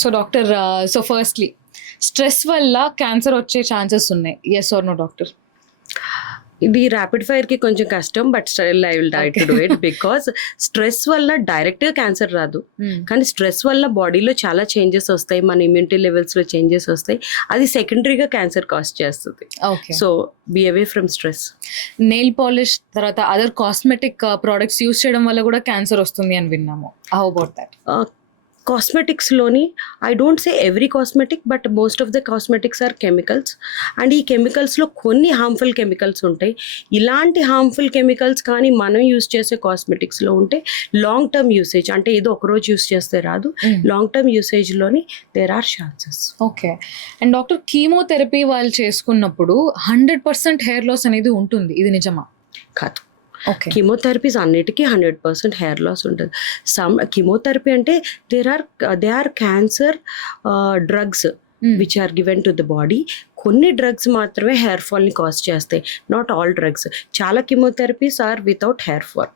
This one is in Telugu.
So doctor, so firstly stress వల్ల క్యాన్సర్ వచ్చే ఛాన్సెస్ ఉన్నాయి, ఎస్ ఆర్ నో డాక్టర్? ఇది ర్యాపిడ్ ఫైర్ కి కొంచెం కష్టం, but still I will try to do it. Because stress వల్ల డైరెక్ట్ గా క్యాన్సర్ రాదు, కానీ స్ట్రెస్ వల్ల బాడీలో చాలా చేంజెస్ వస్తాయి, మన ఇమ్యూనిటీ లెవెల్స్ లో చేంజెస్ వస్తాయి, అది సెకండరీగా క్యాన్సర్ కాజ్ చేస్తుంది. Okay. So be away from stress. Nail polish తర్వాత అదర్ కాస్మెటిక్ ప్రోడక్ట్స్ యూస్ చేయడం వల్ల కూడా క్యాన్సర్ వస్తుంది అని విన్నాము. How about that? కాస్మెటిక్స్లోని I don't say every cosmetic, but most of the cosmetics are chemicals. And ఈ కెమికల్స్లో కొన్ని హార్మ్ఫుల్ కెమికల్స్ ఉంటాయి. ఇలాంటి హార్మ్ఫుల్ కెమికల్స్ కానీ మనం యూస్ చేసే కాస్మెటిక్స్లో ఉంటే లాంగ్ టర్మ్ యూసేజ్, అంటే ఏదో ఒకరోజు యూస్ చేస్తే రాదు, లాంగ్ టర్మ్ యూసేజ్లోని there are chances. Okay. And doctor, chemotherapy వాళ్ళు చేసుకున్నప్పుడు 100% హెయిర్ లాస్ అనేది ఉంటుంది, ఇది నిజమా? కాదు. ఓకే. కీమోథెరపీస్ అన్నిటికీ 100% హెయిర్ లాస్ ఉంటుంది. కీమోథెరపీ అంటే they are cancer drugs which are given to the body. కొన్ని డ్రగ్స్ మాత్రమే హెయిర్ ఫాల్ని కాజ్ చేస్తాయి, నాట్ ఆల్ డ్రగ్స్. చాలా chemotherapies are without hair fall.